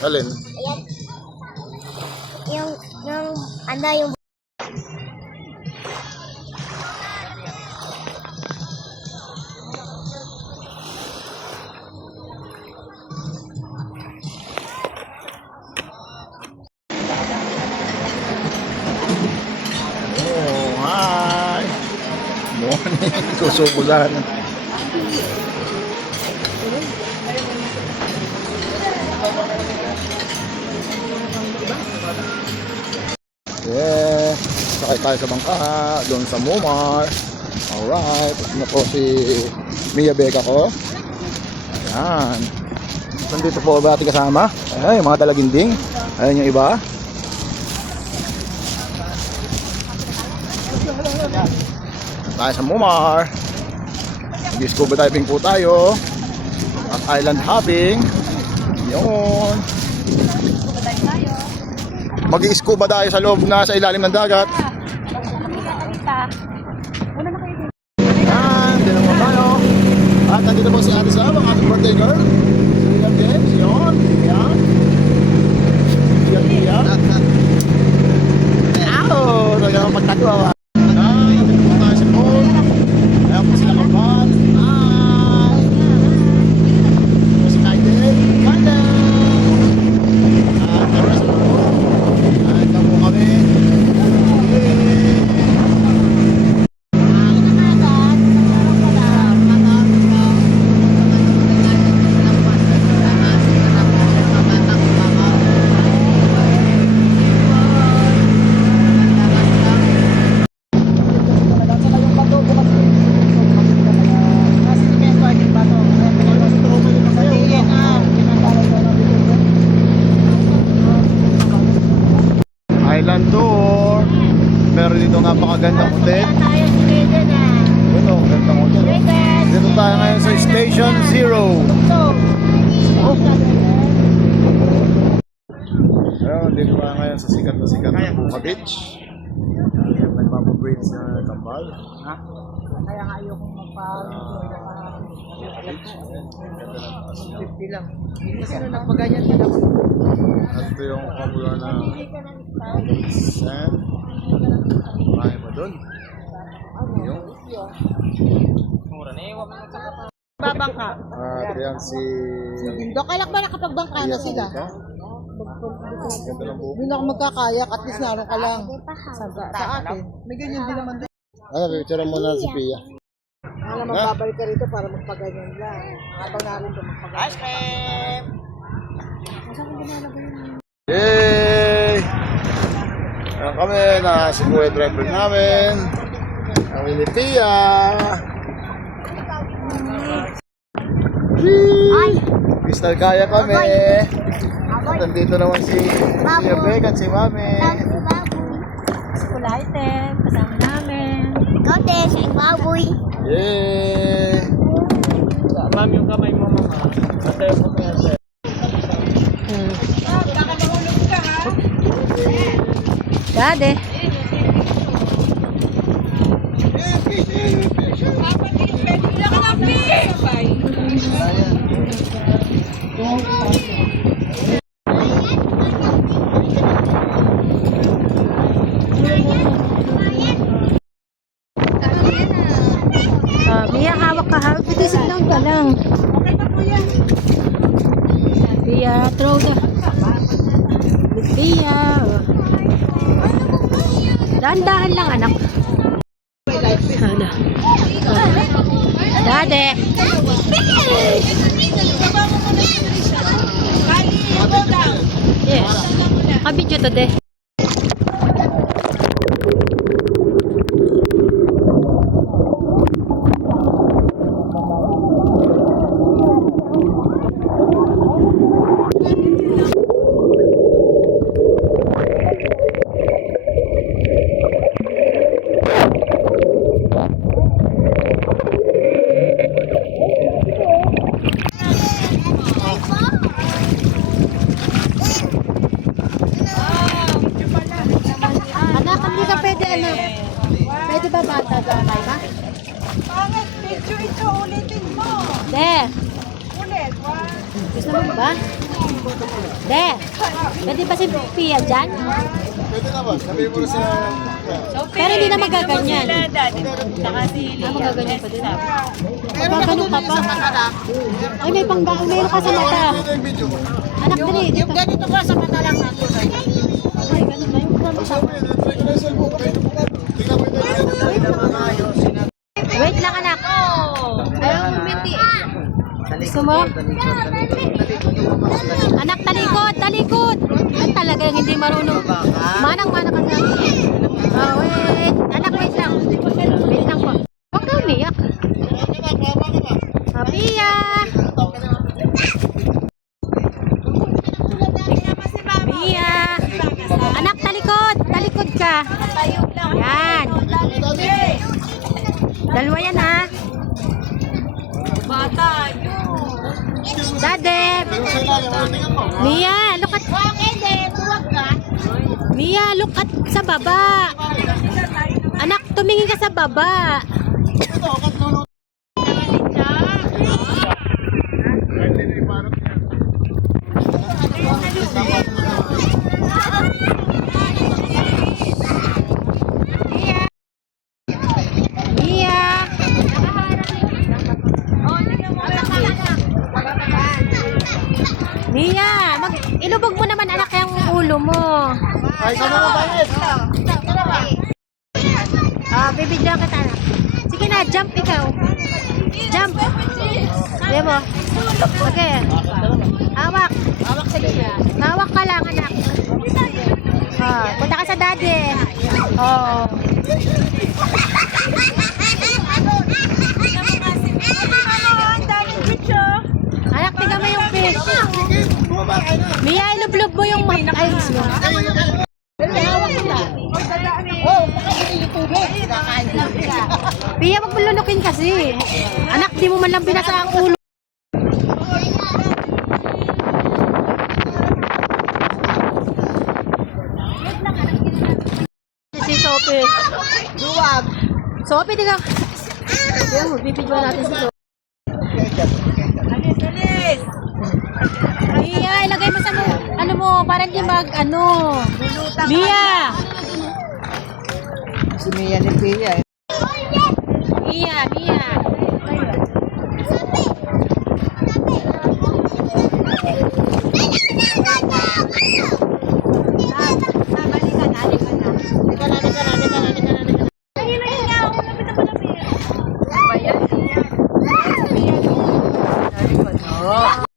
Alin? Ayan. Yung ano yung Oh, hi! Morning! Susubo sana. Yeah! Sakay tayo sa bangka doon sa Mumar. Alright. Ano po si Mia Becca ko. Ayan. Nandito po ba ating kasama? Ayan, yung mga talaginding. Ayan yung iba. Tayo sa Mumar. Mag-scuba diving po tayo. At island hopping. Yun. Mag-scuba tayo sa loob na sa ilalim ng dagat. Yan, din naman tayo. At nandito po si Ate Sab, ang ating birthday girl. Si Liam James, yun. Yan. Yan. Ow! Talagang pagtagawa. Nandito po tayo sa pool. Ayan po sila kapan. Hi! Si Kaiden. Kaiden! At the rest of the pool. At kamo kami. Island tour. Pero dito napakagandang hotel. tayo sa Sweden Ito, gandang hotel. Dito tayo ngayon sa Station Zero. Ayun, dito tayo ngayon sa sikat na Buka Beach. Nagpapabreed sa Kambal. Kaya nga ayokong $50 lang. Kasi nung nagpaganyan ka lang. At ito yung popular na sand. Marami pa doon. Yung Babangka. at yan si Doon, kailan ba nakapagbangka na sila? ganda ng buhok. Hindi na ako magkakayak, at least naroon ka lang. Sa atin, may ganyan din naman din. Ano, picture mo na si Pia. Alam, magbabalik ka rito para magpaganyan lang. Habang naroon doon magpaganyan. Ice cream! Yay! Ayan kami, si Kuya driver namin. Kami ni Pia. Ay! Crystal kaya kami. At nandito naman si Pia Beck at si Mami. School item, kasama namin. Kote, sa baboy. Yay! Ma'am, yung kamay mo, mama. Sa telephone mo yan, sir. Dade. Mia, hawak ka, hawak. Pitisip lang ka lang. Mia, throw the... Mia. Dahan-dahan lang, anak. Ano? Dade. Yes. Kabidyo to, de. Gusto mo ba? De, pwede ba si Pia dyan? Pwede naman, sabihin mo na sa... Pero hindi na magaganyan. Magaganyan pa din. Magaganon ka pa. Ay, may panggaon. Mayroon ka sa mata. Ito yung video mo. Anak, dali. Yung ganito ko sa mata lang natin. Ay, ganun na yung sa Sabi, try ko na yung cellphone. Tingnan mo ito. Wait lang, anak. Gusto mo? Anak, talikod, talikod. Ay, talagang hindi marunong. Manang-manang ka sa akin. Oh, wait. Anak, wait lang. Wait lang po. Huwag ka umiyak. Pia. Pia. Anak, talikod. Talikod ka. Yan. Dalawa yan, ha? Dade. Mia, look at... Mia, look at sa baba. Anak, tumingin ka sa baba. Mia. Mia, ilubog mo naman anak yung ulo mo. Ay, sana na tayo. Bibidyo kita anak. Sige na, jump ikaw. Jump. Sige mo. Okay. Hawak. Hawak ka lang anak. Punta ka sa daddy. Oo. Anak, tingnan mo yung fish. Mia, ilublob mo yung eyes mo. Pia, wag mo lulukin kasi. Anak, di mo man lang binasa ang ulo. Si Sophie. Duwag. Sophie, di ka. Ayan, bibidyoan natin si Sophie. Mia, ilagay mo sa ano mo, para hindi Mia! Si Mia ni Pia eh. Mia. Oh.